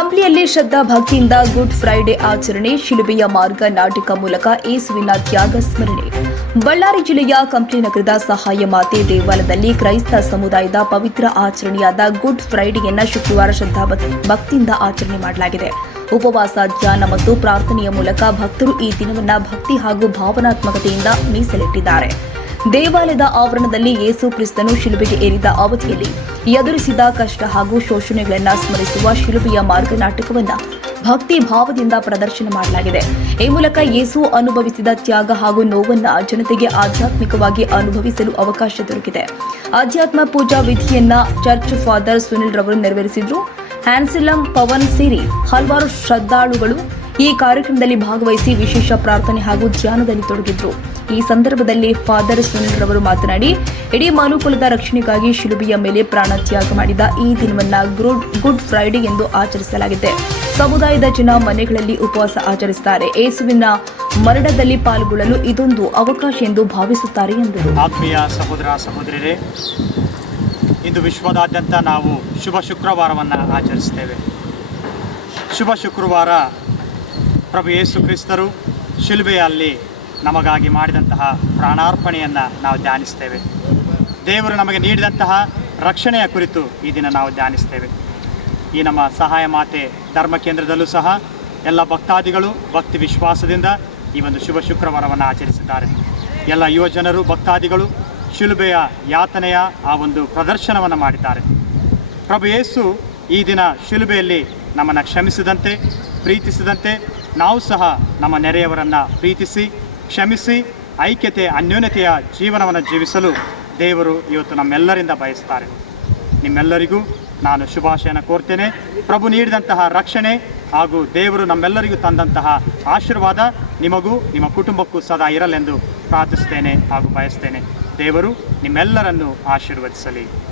ಕಂಪ್ಲಿಯಲ್ಲಿ ಶ್ರದ್ಧಾ ಭಕ್ತಿಯಿಂದ good Friday ಆಚರಣೆ, ಶಿಲುಬೆಯ ಮಾರ್ಗ ನಾಟಕ ಮೂಲಕ ಯೇಸುವಿನ ತ್ಯಾಗ ಸ್ಮರಣೆ. ಬಳ್ಳಾರಿ ಜಿಲ್ಲೆಯ ಕಂಪ್ಲಿ ನಗರದ ಸಹಾಯ ಮಾತೆ ದೇವಾಲಯದಲ್ಲಿ ಕ್ರೈಸ್ತ ಸಮುದಾಯದ ಪವಿತ್ರ ಆಚರಣೆಯಾದ ಗುಡ್ ಫ್ರೈಡೆಯನ್ನ ಶುಕ್ರವಾರ ಶ್ರದ್ಧಾ ಭಕ್ತಿಯಿಂದ ಆಚರಣೆ ಮಾಡಲಾಗಿದೆ. ಉಪವಾಸ, ಧ್ಯಾನ ಮತ್ತು ಪ್ರಾರ್ಥನೆಯ ಮೂಲಕ ಭಕ್ತರು ಈ ದಿನವನ್ನ ಭಕ್ತಿ ಹಾಗೂ ಭಾವನಾತ್ಮಕತೆಯಿಂದ ಮೀಸಲಿಟ್ಟಿದ್ದಾರೆ. ದೇವಾಲಯದ ಆವರಣದಲ್ಲಿ ಯೇಸು ಕ್ರಿಸ್ತನು ಶಿಲುಬೆಗೆ ಏರಿದ ಅವಧಿಯಲ್ಲಿ ಎದುರಿಸಿದ ಕಷ್ಟ ಹಾಗೂ ಶೋಷಣೆಗಳನ್ನು ಸ್ಮರಿಸುವ ಶಿಲುಬೆಯ ಮಾರ್ಗ ನಾಟಕವನ್ನು ಭಕ್ತಿ ಭಾವದಿಂದ ಪ್ರದರ್ಶನ ಮಾಡಲಾಗಿದೆ. ಈ ಮೂಲಕ ಯೇಸು ಅನುಭವಿಸಿದ ತ್ಯಾಗ ಹಾಗೂ ನೋವನ್ನ ಜನತೆಗೆ ಆಧ್ಯಾತ್ಮಿಕವಾಗಿ ಅನುಭವಿಸಲು ಅವಕಾಶ ದೊರಕಿದೆ. ಆಧ್ಯಾತ್ಮ ಪೂಜಾ ವಿಧಿಯನ್ನ ಚರ್ಚ್ ಫಾದರ್ ಸುನಿಲ್ ರವರು ನೆರವೇರಿಸಿದ್ರು. ಹ್ಯಾನ್ಸಿಲಂ ಪವನ್ ಸೇರಿ ಹಲವಾರು ಶ್ರದ್ಧಾಳುಗಳು ಈ ಕಾರ್ಯಕ್ರಮದಲ್ಲಿ ಭಾಗವಹಿಸಿ ವಿಶೇಷ ಪ್ರಾರ್ಥನೆ ಹಾಗೂ ಧ್ಯಾನದಲ್ಲಿ ತೊಡಗಿದ್ರು. ಈ ಸಂದರ್ಭದಲ್ಲಿ ಫಾದರ್ ಸುನಿಲ್ ರವರು ಮಾತನಾಡಿ, ಇಡೀ ಮಾನವಕುಲದ ರಕ್ಷಣೆಗಾಗಿ ಶಿಲುಬೆಯ ಮೇಲೆ ಪ್ರಾಣ ತ್ಯಾಗ ಮಾಡಿದ ಈ ದಿನವನ್ನ ಗುಡ್ ಫ್ರೈಡೆ ಎಂದು ಆಚರಿಸಲಾಗಿದೆ. ಸಮುದಾಯದ ಜನ ಮನೆಗಳಲ್ಲಿ ಉಪವಾಸ ಆಚರಿಸುತ್ತಾರೆ. ಯೇಸುವಿನ ಮರಣದಲ್ಲಿ ಪಾಲ್ಗೊಳ್ಳಲು ಇದೊಂದು ಅವಕಾಶ ಎಂದು ಭಾವಿಸುತ್ತಾರೆ ಎಂದರು. ಆತ್ಮೀಯ ಸಹೋದರ ಸಹೋದರಿಯರೇ, ಇಂದು ವಿಶ್ವದಾದ್ಯಂತ ನಾವು ಶುಭ ಶುಕ್ರವಾರವನ್ನು ಆಚರಿಸುತ್ತೇವೆ. ಶುಭ ಶುಕ್ರವಾರ ಪ್ರಭು ಯೇಸು ಕ್ರಿಸ್ತರು ಶಿಲುಬೆಯಲ್ಲಿ ನಮಗಾಗಿ ಮಾಡಿದಂತಹ ಪ್ರಾಣಾರ್ಪಣೆಯನ್ನು ನಾವು ಧ್ಯಾನಿಸ್ತೇವೆ. ದೇವರು ನಮಗೆ ನೀಡಿದಂತಹ ರಕ್ಷಣೆಯ ಕುರಿತು ಈ ದಿನ ನಾವು ಧ್ಯಾನಿಸ್ತೇವೆ. ಈ ನಮ್ಮ ಸಹಾಯ ಮಾತೆ ಧರ್ಮ ಕೇಂದ್ರದಲ್ಲೂ ಸಹ ಎಲ್ಲ ಭಕ್ತಾದಿಗಳು ಭಕ್ತಿ ವಿಶ್ವಾಸದಿಂದ ಈ ಒಂದು ಶುಭ ಶುಕ್ರವಾರವನ್ನು ಆಚರಿಸಿದ್ದಾರೆ. ಎಲ್ಲ ಯುವ ಜನರು ಭಕ್ತಾದಿಗಳು ಶಿಲುಬೆಯ ಯಾತನೆಯ ಆ ಒಂದು ಪ್ರದರ್ಶನವನ್ನು ಮಾಡಿದ್ದಾರೆ. ಪ್ರಭು ಯೇಸು ಈ ದಿನ ಶಿಲುಬೆಯಲ್ಲಿ ನಮ್ಮನ್ನು ಕ್ಷಮಿಸಿದಂತೆ, ಪ್ರೀತಿಸಿದಂತೆ ನಾವು ಸಹ ನಮ್ಮ ನೆರೆಯವರನ್ನು ಪ್ರೀತಿಸಿ, ಕ್ಷಮಿಸಿ, ಐಕ್ಯತೆ, ಅನ್ಯೋನ್ಯತೆಯ ಜೀವನವನ್ನು ಜೀವಿಸಲು ದೇವರು ಇವತ್ತು ನಮ್ಮೆಲ್ಲರಿಂದ ಬಯಸ್ತಾರೆ. ನಿಮ್ಮೆಲ್ಲರಿಗೂ ನಾನು ಶುಭಾಶಯನ ಕೋರ್ತೇನೆ. ಪ್ರಭು ನೀಡಿದಂತಹ ರಕ್ಷಣೆ ಹಾಗೂ ದೇವರು ನಮ್ಮೆಲ್ಲರಿಗೂ ತಂದಂತಹ ಆಶೀರ್ವಾದ ನಿಮಗೂ ನಿಮ್ಮ ಕುಟುಂಬಕ್ಕೂ ಸದಾ ಇರಲೆಂದು ಪ್ರಾರ್ಥಿಸ್ತೇನೆ ಹಾಗೂ ಬಯಸ್ತೇನೆ. ದೇವರು ನಿಮ್ಮೆಲ್ಲರನ್ನು ಆಶೀರ್ವದಿಸಲಿ.